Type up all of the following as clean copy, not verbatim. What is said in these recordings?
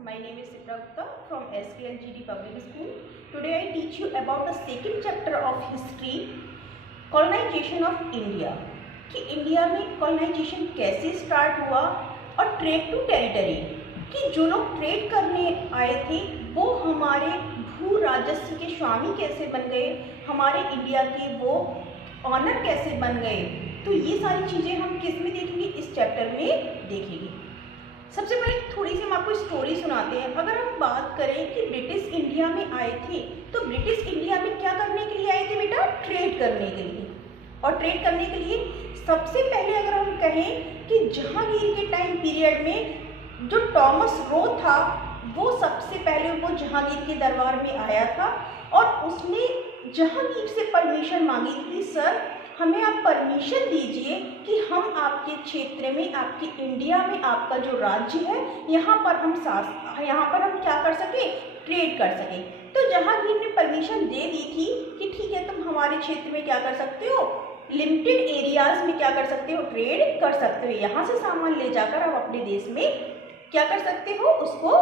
My name is Sitra Gupta from SKLGD Public School. Today I teach you about the second chapter of history, colonization of India. कि India में colonization कैसे start हुआ और trade to territory, कि जो लोग trade करने आए थे वो हमारे भू राजस्व के स्वामी कैसे बन गए, हमारे इंडिया के वो ऑनर कैसे बन गए। तो ये सारी चीज़ें हम किस में देखेंगे, इस चैप्टर में देखेंगे। सबसे पहले थोड़ी सी हम आपको स्टोरी सुनाते हैं। अगर हम बात करें कि ब्रिटिश इंडिया में आए थे तो ब्रिटिश इंडिया में क्या करने के लिए आए थे बेटा, ट्रेड करने के लिए। और ट्रेड करने के लिए सबसे पहले अगर हम कहें कि जहांगीर के टाइम पीरियड में जो टॉमस रो था वो सबसे पहले वो जहांगीर के दरबार में आया था और उसने जहांगीर से परमिशन मांगी थी, सर हमें आप परमिशन दीजिए कि हम आपके क्षेत्र में, आपके इंडिया में आपका जो राज्य है यहाँ पर हम क्या कर सके, ट्रेड कर सके। तो जहांगीर ने परमिशन दे दी थी कि ठीक है तुम हमारे क्षेत्र में क्या कर सकते हो, लिमिटेड एरियाज में क्या कर सकते हो, ट्रेड कर सकते हो। यहाँ से सामान ले जाकर आप अपने देश में क्या कर सकते हो, उसको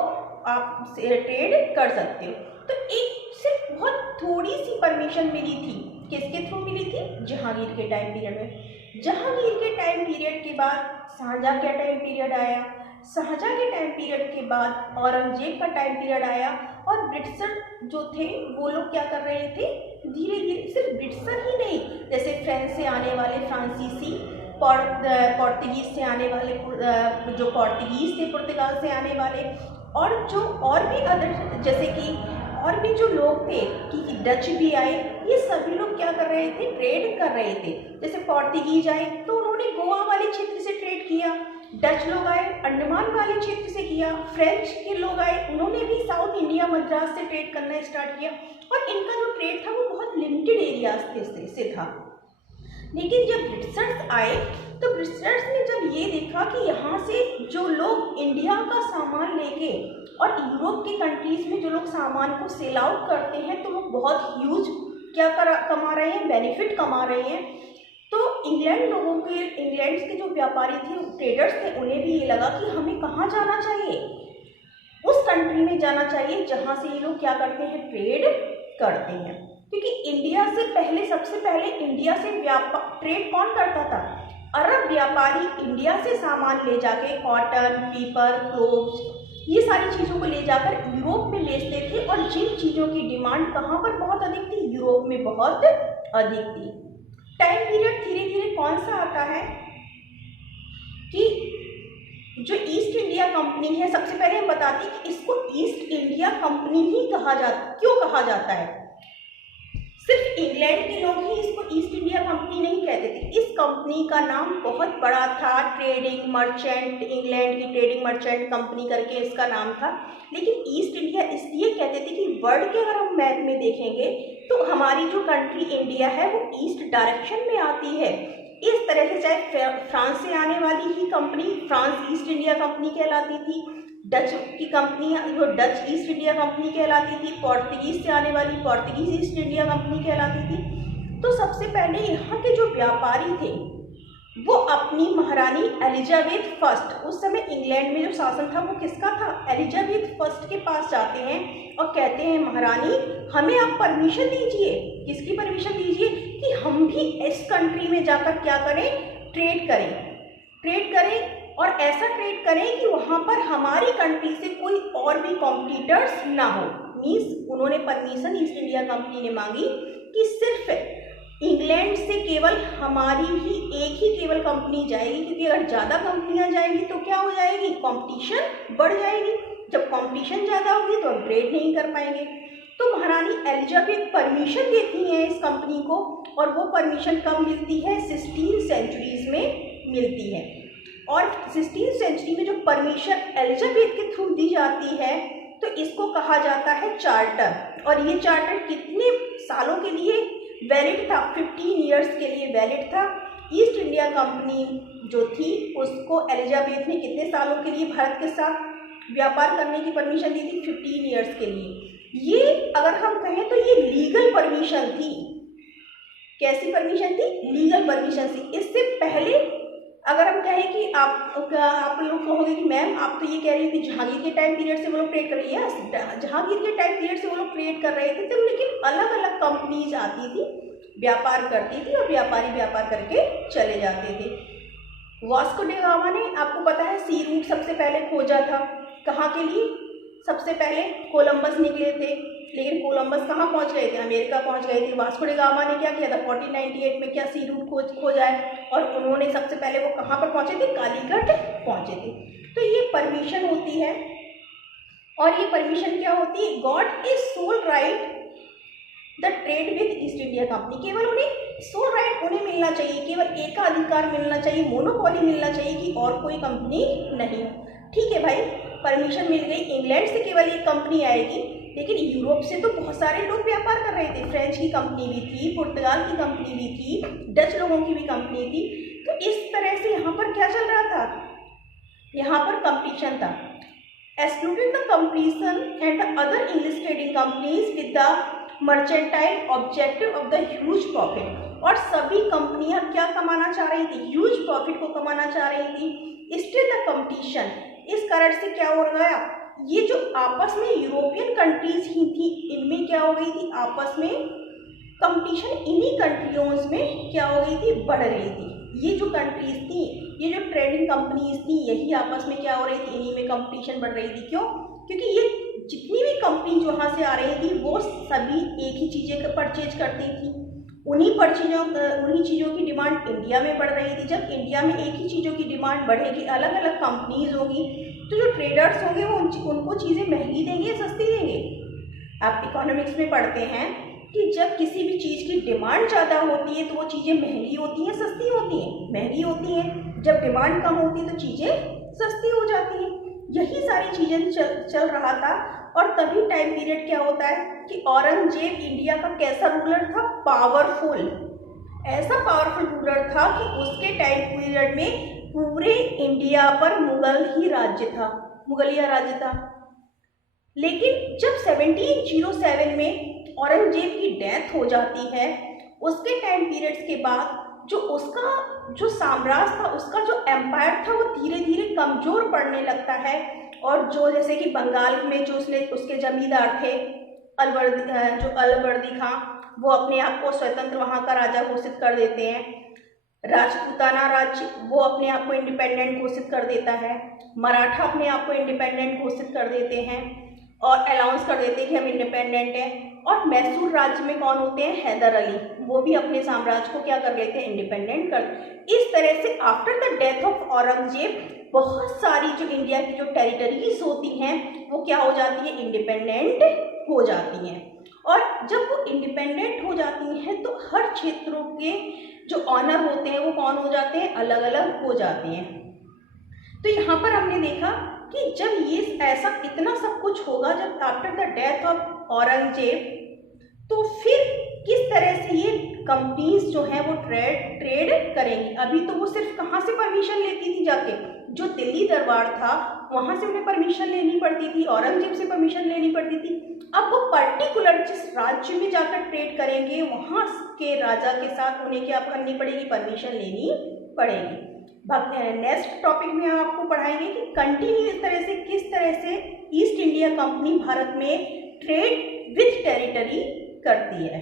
आप ट्रेड कर सकते हो। तो एक सिर्फ बहुत थोड़ी सी परमिशन मिली थी, किसके थ्रू मिली थी, जहांगीर के टाइम पीरियड में। जहांगीर के टाइम पीरियड के बाद शाहजहां का टाइम पीरियड आया, शाहजहां के टाइम पीरियड के बाद औरंगजेब का टाइम पीरियड आया और ब्रिटिशर जो थे वो लोग क्या कर रहे थे, धीरे धीरे सिर्फ ब्रिटिशर ही नहीं, जैसे फ्रेंच से आने वाले फ्रांसीसी, पोर्तुगीज से आने वाले जो पोर्तुगीज थे, पुर्तगाल से आने वाले, और भी अदर जैसे कि और भी जो लोग थे कि डच भी आए, ये सभी लोग क्या कर रहे थे, ट्रेड कर रहे थे। जैसे पोर्तुगीज आए तो उन्होंने गोवा वाले क्षेत्र से ट्रेड किया, डच लोग आए अंडमान वाले क्षेत्र से किया, फ्रेंच के लोग आए उन्होंने भी साउथ इंडिया मद्रास से ट्रेड करना स्टार्ट किया। और इनका जो ट्रेड था वो बहुत लिमिटेड एरियाज से था। लेकिन जब ब्रिटिशर्स आए तो ब्रिटिशर्स ने जब ये देखा कि यहाँ से जो लोग इंडिया का सामान लेके और यूरोप के कंट्रीज में जो लोग सामान को सेल आउट करते हैं तो वो बहुत ह्यूज कमा रहे हैं, बेनिफिट कमा रहे हैं। तो इंग्लैंड के जो व्यापारी थे, ट्रेडर्स थे, उन्हें भी ये लगा कि हमें कहाँ जाना चाहिए, उस कंट्री में जाना चाहिए जहाँ से ये लोग क्या करते हैं, ट्रेड करते हैं। क्योंकि इंडिया से पहले, सबसे पहले इंडिया से ट्रेड कौन करता था, अरब व्यापारी इंडिया से सामान ले जाके कॉटन, पीपर, क्लोव्स, ये सारी चीज़ों को ले जाकर यूरोप में बेचते थे। और जिन चीज़ों की डिमांड कहाँ पर बहुत अधिक थी, यूरोप में बहुत अधिक थी। टाइम पीरियड धीरे धीरे कौन सा आता है कि जो ईस्ट इंडिया कंपनी है, सबसे पहले हम बताते हैं कि इसको ईस्ट इंडिया कंपनी ही क्यों कहा जाता है। सिर्फ इंग्लैंड के लोग ही इसको ईस्ट इंडिया कंपनी नहीं कहते थे, इस कंपनी का नाम बहुत बड़ा था, ट्रेडिंग मर्चेंट, इंग्लैंड की ट्रेडिंग मर्चेंट कंपनी करके इसका नाम था। लेकिन ईस्ट इंडिया इसलिए कहते थे कि वर्ल्ड के अगर हम मैप में देखेंगे तो हमारी जो कंट्री इंडिया है वो ईस्ट डायरेक्शन में आती है। इस तरह से चाहे फ्रांस से आने वाली ही company France East India company कहलाती थी, डच की कंपनी जो डच ईस्ट इंडिया कंपनी कहलाती थी, पोर्तुगीज से आने वाली पोर्तुगीज ईस्ट इंडिया कंपनी कहलाती थी। तो सबसे पहले यहाँ के जो व्यापारी थे वो अपनी महारानी एलिजाबेथ फर्स्ट, उस समय इंग्लैंड में जो शासन था वो किसका था, एलिजाबेथ फर्स्ट के पास जाते हैं और कहते हैं महारानी हमें आप परमिशन दीजिए, किसकी परमिशन दीजिए, कि हम भी इस कंट्री में जाकर क्या करें, ट्रेड करें और ऐसा ट्रेड करें कि वहाँ पर हमारी कंट्री से कोई और भी कॉम्पिटिटर्स ना हो। मीन्स उन्होंने परमिशन ईस्ट इंडिया कंपनी ने मांगी कि सिर्फ इंग्लैंड से केवल हमारी ही एक ही केवल कंपनी जाएगी, क्योंकि अगर ज़्यादा कंपनियाँ जाएंगी तो क्या हो जाएगी, कंपटीशन बढ़ जाएगी। जब कंपटीशन ज़्यादा होगी तो हम ट्रेड नहीं कर पाएंगे। तो महारानी एलिजाबेथ परमिशन देती हैं इस कंपनी को, और वो परमिशन कब मिलती है, 16 सेंचुरीज में मिलती है। और 16 सेंचुरी में जो परमिशन एलिजाबेथ के थ्रू दी जाती है तो इसको कहा जाता है चार्टर। और ये चार्टर कितने सालों के लिए वैलिड था, 15 ईयर्स के लिए वैलिड था। ईस्ट इंडिया कंपनी जो थी उसको एलिजाबेथ ने कितने सालों के लिए भारत के साथ व्यापार करने की परमिशन दी थी, 15 ईयर्स के लिए। ये अगर हम कहें तो ये लीगल परमिशन थी। कैसी परमिशन थी, लीगल परमिशन थी। इससे पहले अगर हम कहें कि आप लोग कहोगे कि मैम आप तो ये कह रही है कि जहांगीर के टाइम पीरियड से वो लोग ट्रेड कर रही है, जहांगीर के टाइम पीरियड से वो लोग ट्रेड कर रहे थे तो, लेकिन अलग अलग कंपनीज आती थी, व्यापार करती थी और व्यापारी व्यापार करके चले जाते थे। वास्को डी गामा ने, आपको पता है, सी रूट सबसे पहले खोजा था। कहाँ के लिए? सबसे पहले कोलंबस निकले थे, लेकिन कोलंबस कहाँ पहुँच गए थे? अमेरिका पहुँच गए थे। वास्को डी गामा ने क्या किया था? 1498 में क्या सी रूट खोजा है, और उन्होंने सबसे पहले वो कहाँ पर पहुँचे थे? कालीकट पहुँचे थे। तो ये परमिशन होती है, और ये परमिशन क्या होती है? Got is sole right the trade with East India Company. केवल उन्हें सोल राइट उन्हें मिलना चाहिए, केवल एकाधिकार मिलना चाहिए, मोनोपोली मिलना चाहिए कि और कोई कंपनी नहीं। ठीक है भाई, परमिशन मिल गई। इंग्लैंड से केवल एक कंपनी आएगी, लेकिन यूरोप से तो बहुत सारे लोग व्यापार कर रहे थे। फ्रेंच की कंपनी भी थी, पुर्तगाल की कंपनी भी थी, डच लोगों की भी कंपनी थी। तो इस तरह से यहाँ पर क्या चल रहा था? यहाँ पर कंपटीशन था। Excluded the competition and the other English trading companies with the mercantile objective of the huge profit. और सभी कंपनियां क्या कमाना चाह रही थी? ह्यूज प्रॉफिट को कमाना चाह रही थी। स्टिल द कंपटीशन, इस कारण से क्या हो गया? ये जो आपस में यूरोपियन कंट्रीज ही थी, इनमें क्या हो गई थी? आपस में कंपटीशन इन्हीं कंट्रियों में क्या हो गई थी? बढ़ रही थी। ये जो कंट्रीज थी, ये जो ट्रेडिंग कंपनीज थी, यही आपस में क्या हो रही थी? इन्हीं में कंपटीशन बढ़ रही थी। क्यों? क्योंकि ये जितनी भी कंपनी जो वहाँ से आ रही थी वो सभी एक ही चीज़ें परचेज करती थी। उन्हीं चीज़ों की डिमांड इंडिया में बढ़ रही थी। जब इंडिया में एक ही चीज़ों की डिमांड बढ़ेगी, अलग अलग कंपनीज होगी, तो जो ट्रेडर्स होंगे वो उनको चीज़ें महंगी देंगे, सस्ती देंगे? आप इकोनॉमिक्स में पढ़ते हैं कि जब किसी भी चीज़ की डिमांड ज़्यादा होती है तो वो चीज़ें महंगी होती हैं, सस्ती होती हैं? महंगी होती हैं। जब डिमांड कम होती है तो चीज़ें सस्ती हो जाती हैं। यही सारी चीज़ें चल रहा था। और तभी टाइम पीरियड क्या होता है कि औरंगजेब इंडिया का कैसा रूलर था? पावरफुल। ऐसा पावरफुल रूलर था कि उसके टाइम पीरियड में पूरे इंडिया पर मुगल ही राज्य था, मुगलिया राज्य था। लेकिन जब 1707 में औरंगजेब की डेथ हो जाती है, उसके टाइम पीरियड्स के बाद जो उसका जो साम्राज्य था, उसका जो एम्पायर था, वो धीरे धीरे कमज़ोर पड़ने लगता है। और जो जैसे कि बंगाल में जो उसके जमींदार थे अलवर्दी खां, वो अपने आप को स्वतंत्र वहाँ का राजा घोषित कर देते हैं। राजपूताना राज्य वो अपने आप को इंडिपेंडेंट घोषित कर देता है। मराठा अपने आप को इंडिपेंडेंट घोषित कर देते हैं और अनाउंस कर देते हैं कि हम इंडिपेंडेंट हैं। और मैसूर राज्य में कौन होते हैं? हैदर अली, वो भी अपने साम्राज्य को क्या कर लेते हैं? इंडिपेंडेंट कर। इस तरह से after the death of Aurangzeb बहुत सारी जो इंडिया की जो टेरिटरीज होती हैं वो क्या हो जाती है? इंडिपेंडेंट हो जाती हैं। और जब वो इंडिपेंडेंट हो जाती हैं तो हर क्षेत्रों के जो ऑनर होते हैं वो कौन हो जाते हैं? अलग अलग हो जाते हैं। तो यहाँ पर हमने देखा कि जब ये ऐसा इतना सब कुछ होगा, जब after the death of Aurangzeb, तो फिर किस तरह से ये कंपनीज जो हैं वो ट्रेड करेंगी। अभी तो वो सिर्फ कहाँ से परमिशन लेती थी? जाके जो दिल्ली दरबार था वहाँ से उन्हें परमिशन लेनी पड़ती थी, औरंगजेब से परमिशन लेनी पड़ती थी। अब वो पर्टिकुलर जिस राज्य में जाकर ट्रेड करेंगे वहाँ के राजा के साथ उन्हें क्या करनी पड़ेगी? परमिशन लेनी पड़ेगी। नेक्स्ट टॉपिक में हम आपको पढ़ाएंगे कि कंटिन्यू इस तरह से किस तरह से ईस्ट इंडिया कंपनी भारत में ट्रेड विथ टेरिटरी करती है।